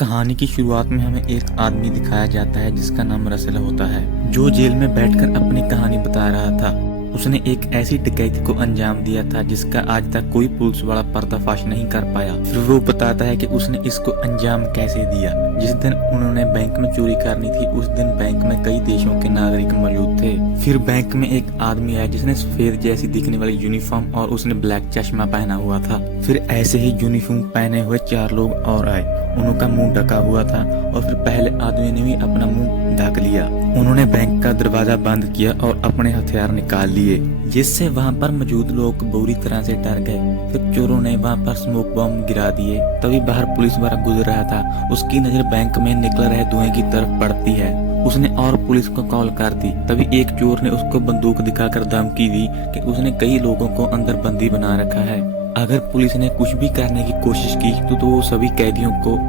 कहानी की शुरुआत में हमें एक आदमी दिखाया जाता है जिसका नाम रसेल होता है, जो जेल में बैठकर अपनी कहानी बता रहा था। उसने एक ऐसी डकैती को अंजाम दिया था जिसका आज तक कोई पुलिस वाला पर्दाफाश नहीं कर पाया। फिर वो बताता है कि उसने इसको अंजाम कैसे दिया। जिस दिन उन्होंने बैंक में चोरी करनी थी उस दिन बैंक में कई देशों के नागरिक मौजूद थे। फिर बैंक में एक आदमी आया जिसने सफेद जैसी दिखने वाली यूनिफॉर्म और उसने ब्लैक चश्मा पहना हुआ था। फिर ऐसे ही यूनिफॉर्म पहने हुए 4 लोग और आए। उनका मुंह ढका हुआ था और फिर पहले आदमी ने भी अपना मुंह ढक लिया। उन्होंने बैंक का दरवाजा बंद किया और अपने हथियार निकाल लिए, जिससे वहां पर मौजूद लोग बुरी तरह से डर गए। फिर चोरों ने वहां पर स्मोक बम गिरा दिए। तभी बाहर पुलिस वाला गुजर रहा था। उसकी नजर बैंक में निकल रहे धुएं की तरफ पड़ती है। उसने और पुलिस को कॉल कर दी। तभी एक चोर ने उसको बंदूक दिखाकर धमकी दी कि उसने कई लोगों को अंदर बंदी बना रखा है। अगर पुलिस ने कुछ भी करने की कोशिश की तो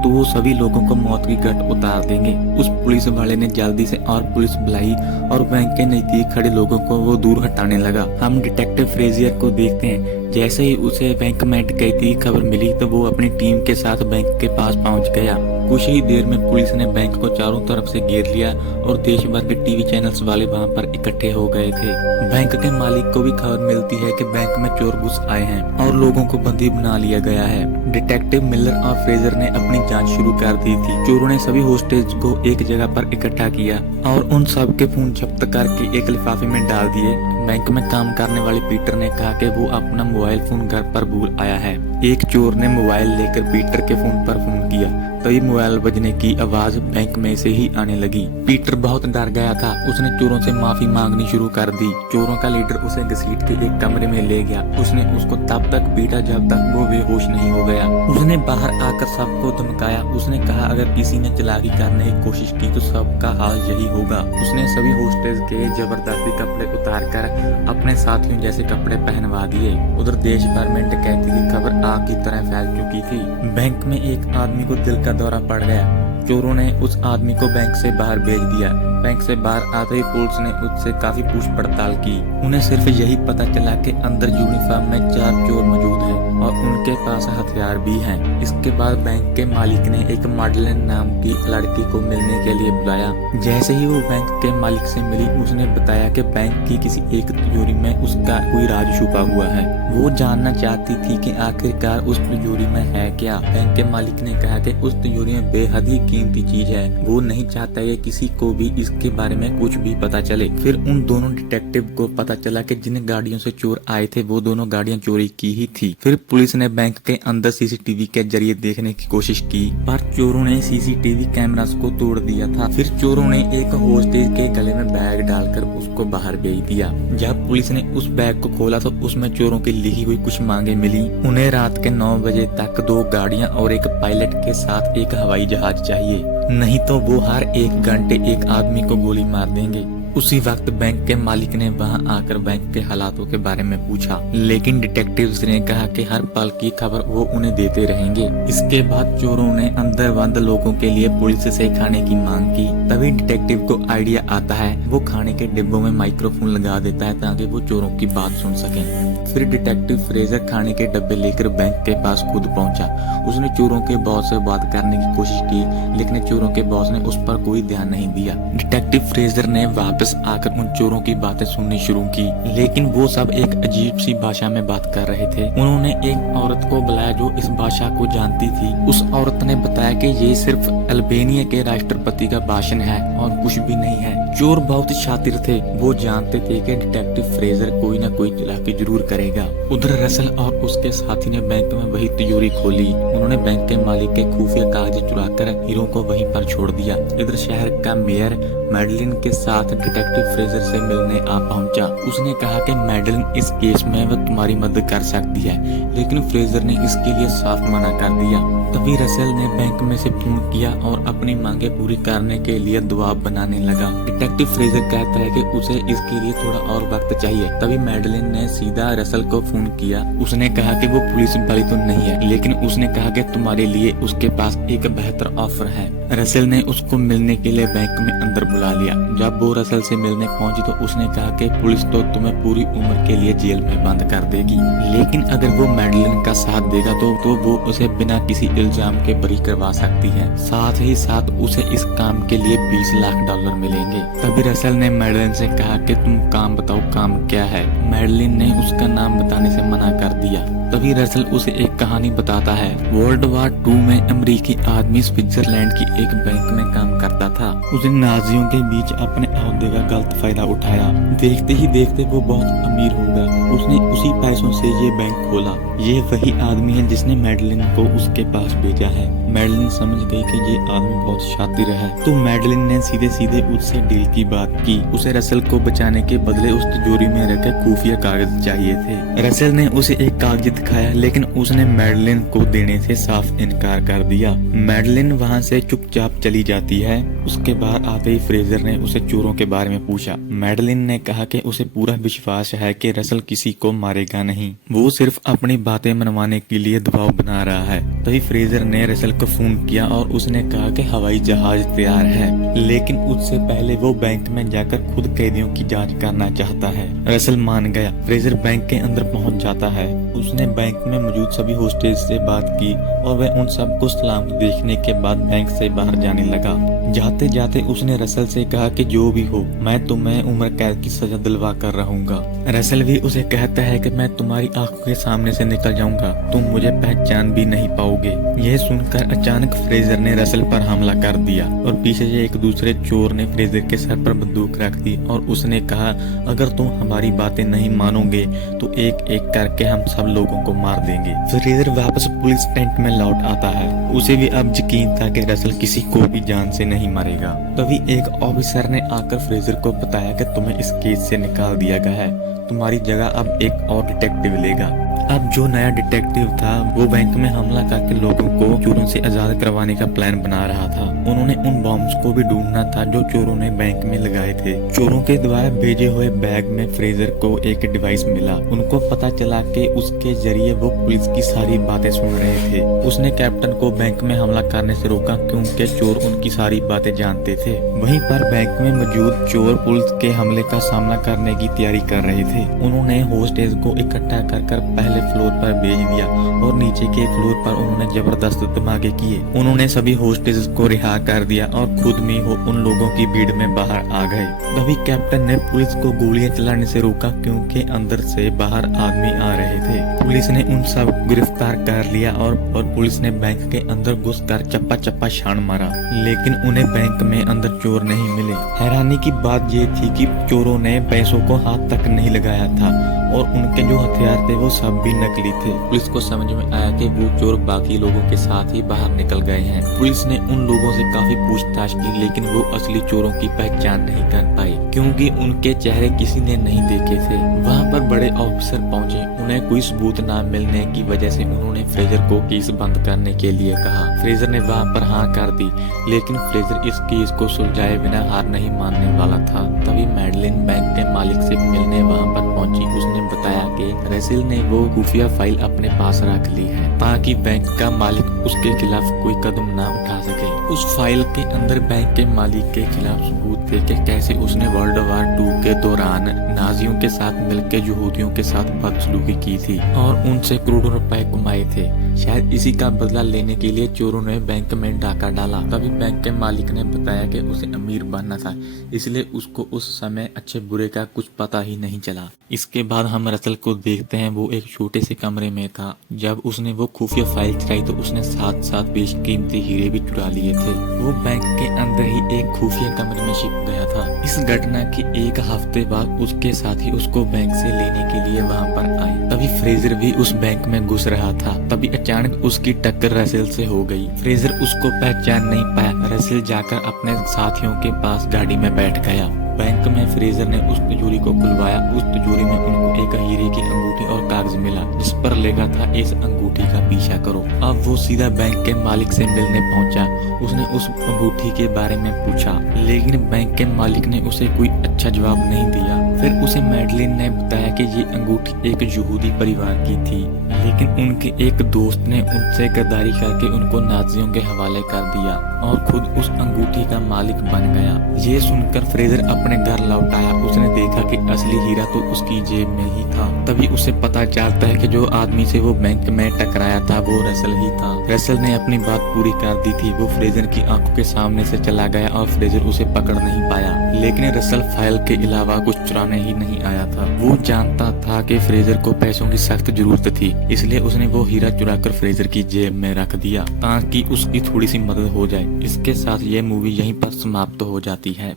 वो सभी लोगों को मौत की घट उतार देंगे। उस पुलिस वाले ने जल्दी से और पुलिस बुलाई और बैंक के नजदीक खड़े लोगों को वो दूर हटाने लगा। हम डिटेक्टिव फ्रेजियर को देखते हैं। जैसे ही उसे बैंक में डकैती की खबर मिली तो वो अपनी टीम के साथ बैंक के पास पहुंच गया। कुछ ही देर में पुलिस ने बैंक को चारों तरफ से घेर लिया और देश भर के टीवी चैनल्स वाले वहां पर इकट्ठे हो गए थे। बैंक के मालिक को भी खबर मिलती है कि बैंक में चोर घुस आए हैं और लोगों को बंदी बना लिया गया है। डिटेक्टिव मिलर और फ्रेजर ने अपनी जांच शुरू कर दी थी। चोरों ने सभी होस्टेज को एक जगह पर इकट्ठा किया और उन सब के फोन जब्त करके एक लिफाफे में डाल दिए। बैंक में काम करने वाले पीटर ने कहा कि वो अपना मोबाइल फोन घर पर भूल आया है। एक चोर ने मोबाइल लेकर पीटर के फोन पर फोन किया। तभी मोबाइल बजने की आवाज बैंक में से ही आने लगी। पीटर बहुत डर गया था। उसने चोरों से माफी मांगनी शुरू कर दी। चोरों का लीडर उसे घसीट के एक कमरे में ले गया। उसने उसको तब तक पीटा जब तक वो बेहोश नहीं हो गया। उसने बाहर आकर सबको धमकाया। उसने कहा अगर किसी ने चालाकी करने की कोशिश की तो सबका हाल यही होगा। उसने सभी होस्टेज के जबरदस्ती कपड़े उतार कर अपने साथियों जैसे कपड़े पहनवा दिए। उधर देश भर में डकैती की खबर आग की तरह फैल चुकी थी। बैंक में एक आदमी को दिल का दौरा पड़ गया। चोरों ने उस आदमी को बैंक से बाहर भेज दिया। बैंक से बाहर आते ही पुलिस ने उससे काफी पूछ पड़ताल की। उन्हें सिर्फ यही पता चला कि अंदर यूनिफॉर्म में 4 चोर मौजूद हैं और उनके पास हथियार भी हैं। इसके बाद बैंक के मालिक ने एक मॉडलिन नाम की लड़की को मिलने के लिए बुलाया। जैसे ही वो बैंक के मालिक से मिली उसने बताया कि बैंक की किसी एक तिजोरी में उसका कोई राज छुपा हुआ है। वो जानना चाहती थी कि आखिरकार उस तिजोरी में है क्या। बैंक के मालिक ने कहा कि उस तिजोरी में बेहद ही कीमती चीज है। वो नहीं चाहता कि किसी को भी इसके बारे में कुछ भी पता चले। फिर उन दोनों डिटेक्टिव को पता चला कि जिन गाड़ियों से चोर आए थे वो दोनों गाड़ियां चोरी की ही थी। फिर पुलिस ने बैंक के अंदर सीसीटीवी के जरिए देखने की कोशिश की पर चोरों ने सीसीटीवी कैमरास को तोड़ दिया था। फिर चोरों ने एक होस्टेज के गले में बैग डालकर उसको बाहर भेज दिया। जब पुलिस ने उस बैग को खोला तो उसमें चोरों की लिखी हुई कुछ मांगे मिली। उन्हें रात के 9 बजे तक 2 गाड़ियां और एक पायलट के साथ एक हवाई जहाज चाहिए, नहीं तो वो हर 1 घंटे एक आदमी को गोली मार देंगे। उसी वक्त बैंक के मालिक ने वहां आकर बैंक के हालातों के बारे में पूछा, लेकिन डिटेक्टिव्स ने कहा कि हर पल की खबर वो उन्हें देते रहेंगे। इसके बाद चोरों ने अंदर बंद लोगों के लिए पुलिस से खाने की मांग की। तभी डिटेक्टिव को आइडिया आता है। वो खाने के डिब्बों में माइक्रोफोन लगा देता है ताकि वो चोरों की बात सुन सके। फिर डिटेक्टिव फ्रेजर खाने के डब्बे लेकर बैंक के पास खुद पहुंचा। उसने चोरों के बॉस से बात करने की कोशिश की, लेकिन चोरों के बॉस ने उस पर कोई ध्यान नहीं दिया। डिटेक्टिव फ्रेजर ने वापस आकर उन चोरों की बातें सुननी शुरू की, लेकिन वो सब एक अजीब सी भाषा में बात कर रहे थे। उन्होंने एक औरत को बुलाया जो इस भाषा को जानती थी। उस औरत ने बताया कि ये सिर्फ अल्बानिया के राष्ट्रपति का भाषण है और कुछ भी नहीं है। चोर बहुत शातिर थे। वो जानते थे कि डिटेक्टिव फ्रेजर कोई न कोई चालाकी जरूर करेगा। उधर रसल और उसके साथी ने बैंक में वही तिजोरी खोली। उन्होंने बैंक के मालिक के खुफिया कागज चुराकर हीरो को वहीं पर छोड़ दिया। इधर शहर का मेयर मैडलिन के साथ डिटेक्टिव फ्रेजर से मिलने आ पहुंचा। उसने कहा कि मैडलिन इस केस में वह तुम्हारी मदद कर सकती है, लेकिन फ्रेजर ने इसके लिए साफ मना कर दिया। तभी रसेल ने बैंक में से फोन किया और अपनी मांगे पूरी करने के लिए दबाव बनाने लगा। डिटेक्टिव फ्रेजर कहता है कि उसे इसके लिए थोड़ा और वक्त चाहिए। तभी मैडलिन ने सीधा रसल को फोन किया। उसने कहा कि वो पुलिस वाली तो नहीं है, लेकिन उसने कहा कि तुम्हारे लिए उसके पास एक बेहतर ऑफर है। रसल ने उसको मिलने के लिए बैंक में अंदर बुला लिया। जब वो रसल से मिलने पहुंची तो उसने कहा कि पुलिस तो तुम्हें पूरी उम्र के लिए जेल में बंद कर देगी, लेकिन अगर वो मैडलिन का साथ देगा तो वो उसे बिना किसी इल्जाम के बरी करवा सकती है। साथ ही साथ उसे इस काम के लिए $20 लाख मिलेंगे। तभी रसल ने मैडलिन से कहा कि तुम काम बताओ, काम क्या है। मैडलिन ने उसका नाम बताने से मना कर दिया। तभी रसल उसे एक कहानी बताता है। वर्ल्ड वार 2 में अमेरिकी आदमी स्विट्जरलैंड की एक बैंक में काम करता था। उसने नाजियों के बीच अपने ओहदे का गलत फायदा उठाया। देखते ही देखते वो बहुत अमीर हो गया। उसने उसी पैसों से ये बैंक खोला। ये वही आदमी है जिसने मैडलिन को उसके पास भेजा है। मैडलिन समझ गई कि ये आदमी बहुत शातिर है, तो मैडलिन ने सीधे सीधे उससे डील की बात की। उसे रसल को बचाने के बदले उस तिजोरी में रखे खुफिया कागज चाहिए थे। रसल ने उसे एक कागज दिखाया, लेकिन उसने मैडलिन को देने से साफ इनकार कर दिया। मैडलिन वहाँ से चुपचाप चली जाती है। उसके बाहर आते ही फ्रेजर ने उसे चोरों के बारे में पूछा। मैडलिन ने कहा कि उसे पूरा विश्वास है कि रसल किसी को मारेगा नहीं, वो सिर्फ अपनी बातें मनवाने के लिए दबाव बना रहा है। तभी फ्रेजर ने रसल को फोन किया और उसने कहा कि हवाई जहाज तैयार है, लेकिन उससे पहले वो बैंक में जाकर खुद कैदियों की जांच करना चाहता है। रसल मान गया। फ्रेजर बैंक के अंदर पहुंच जाता है। उसने बैंक में मौजूद सभी होस्टेज से बात की और वह उन सबको सलाम देखने के बाद बैंक से बाहर जाने लगा। जाते जाते उसने रसल से कहा कि जो भी हो, मैं तुम्हें उम्र कैद की सजा दिलवा कर रहूंगा। रसल भी उसे कहता है कि मैं तुम्हारी आंखों के सामने से निकल जाऊंगा, तुम मुझे पहचान भी नहीं पाओगे। यह सुनकर अचानक फ्रेजर ने रसल पर हमला कर दिया और पीछे से एक दूसरे चोर ने फ्रेजर के सर पर बंदूक रख दी और उसने कहा, अगर तुम हमारी बातें नहीं मानोगे तो एक एक करके हम सब लोगों को मार देंगे। फ्रेजर वापस पुलिस टेंट में लौट आता है। उसे भी अब यकीन था कि रसल किसी को भी जान से नहीं मारेगा। तभी एक ऑफिसर ने आकर फ्रेजर को बताया कि तुम्हें इस केस से निकाल दिया गया है, तुम्हारी जगह अब एक और डिटेक्टिव लेगा। अब जो नया डिटेक्टिव था वो बैंक में हमला करके लोगों को चोरों से आजाद करवाने का प्लान बना रहा था। उन्होंने उन बॉम्ब्स को भी ढूंढना था जो चोरों ने बैंक में लगाए थे। चोरों के द्वारा भेजे हुए बैग में फ्रेजर को एक डिवाइस मिला। उनको पता चला कि उसके जरिए वो पुलिस की सारी बातें सुन रहे थे। उसने कैप्टन को बैंक में हमला करने से रोका क्योंकि चोर उनकी सारी बातें जानते थे। वहीं पर बैंक में मौजूद चोर पुलिस के हमले का सामना करने की तैयारी कर रहे थे। उन्होंने होस्टेज को इकट्ठा कर पहले फ्लोर पर भेज दिया और नीचे के फ्लोर पर उन्होंने जबरदस्त धमाके किए। उन्होंने सभी होस्टेज को रिहा कर दिया और खुद में हो उन लोगों की भीड़ में बाहर आ गए। तभी कैप्टन ने पुलिस को गोलियां चलाने से रोका क्योंकि अंदर से बाहर आदमी आ रहे थे। पुलिस ने उन सब गिरफ्तार कर लिया और पुलिस ने बैंक के अंदर घुसकर चप्पा चप्पा छान मारा, लेकिन उन्हें बैंक में अंदर चोर नहीं मिले। हैरानी की बात ये थी कि चोरों ने पैसों को हाथ तक नहीं लगाया था और उनके जो हथियार थे वो सब भी नकली थे। पुलिस को समझ में आया कि वो चोर बाकी लोगों के साथ ही बाहर निकल गए हैं। पुलिस ने उन लोगों से काफी पूछताछ की, लेकिन वो असली चोरों की पहचान नहीं कर पाई क्योंकि उनके चेहरे किसी ने नहीं देखे थे। वहाँ पर बड़े ऑफिसर पहुँचे। उन्हें कोई सबूत न मिलने की वजह से उन्होंने फ्रेजर को केस बंद करने के लिए कहा। फ्रेजर ने वहाँ पर हाँ कर दी, लेकिन फ्रेजर इस केस को सुलझाए बिना हार नहीं मानने वाला था। तभी मैडलिन बैंक के मालिक से मिलने वहाँ पर पहुंची। उसने बताया कि रसेल ने वो खुफिया फाइल अपने पास रख ली है ताकि बैंक का मालिक उसके खिलाफ कोई कदम ना उठा सके। उस फाइल के अंदर बैंक के मालिक के खिलाफ सबूत थे कि कैसे उसने वर्ल्ड वार 2 के दौरान नाजियों के साथ मिलकर यहूदियों के साथ बदसलूकी की थी और उनसे करोड़ों रुपए कमाए थे। शायद इसी का बदला लेने के लिए चोरों ने बैंक में डाका डाला। तभी बैंक के मालिक ने बताया कि उसे अमीर बनना था, इसलिए उसको उस समय अच्छे बुरे का कुछ पता ही नहीं चला। इसके बाद हम रसल को देखते हैं। वो एक छोटे से कमरे में था। जब उसने वो खुफिया फाइल चुराई तो उसने साथ साथ बेशकीमती हीरे भी चुरा लिए थे। वो बैंक के अंदर ही एक खुफिया कमरे में छिप गया था। इस घटना के एक हफ्ते बाद उसके साथी उसको बैंक से लेने के लिए वहाँ पर आए। तभी फ्रेजर भी उस बैंक में घुस रहा था। तभी अचानक उसकी टक्कर रसेल से हो गई। फ्रेजर उसको पहचान नहीं पाया। रसेल जाकर अपने साथियों के पास गाड़ी में बैठ गया। बैंक में फ्रेजर ने उस तिजोरी को खुलवाया। उस तिजोरी में उनको एक हीरे की अंगूठी और कागज मिला जिस पर लिखा था इस अंगूठी का पीछा करो। अब वो सीधा बैंक के मालिक से मिलने पहुंचा। उसने उस अंगूठी के बारे में पूछा, लेकिन बैंक के मालिक ने उसे कोई अच्छा जवाब नहीं दिया। फिर उसे मैडलिन ने बताया कि ये अंगूठी एक यहूदी परिवार की थी, लेकिन उनके एक दोस्त ने उनसे गद्दारी करके उनको नाजियों के हवाले कर दिया और खुद उस अंगूठी का मालिक बन गया। ये सुनकर फ्रेजर अपने घर लौट आया। उसने देखा कि असली हीरा तो उसकी जेब में ही था। तभी उसे पता चलता है कि जो आदमी से वो बैंक में टकराया था वो रसल ही था। रसल ने अपनी बात पूरी कर दी थी। वो फ्रेजर की आंखों के सामने से चला गया और फ्रेजर उसे पकड़ नहीं पाया, लेकिन रसल फाइल के अलावा कुछ चुराने ही नहीं आया था। वो जानता था कि फ्रेजर को पैसों की सख्त जरूरत थी, इसलिए उसने वो हीरा चुराकर फ्रेजर की जेब में रख दिया ताकि उसकी थोड़ी सी मदद हो जाए। इसके साथ ये मूवी यहीं पर समाप्त हो जाती है।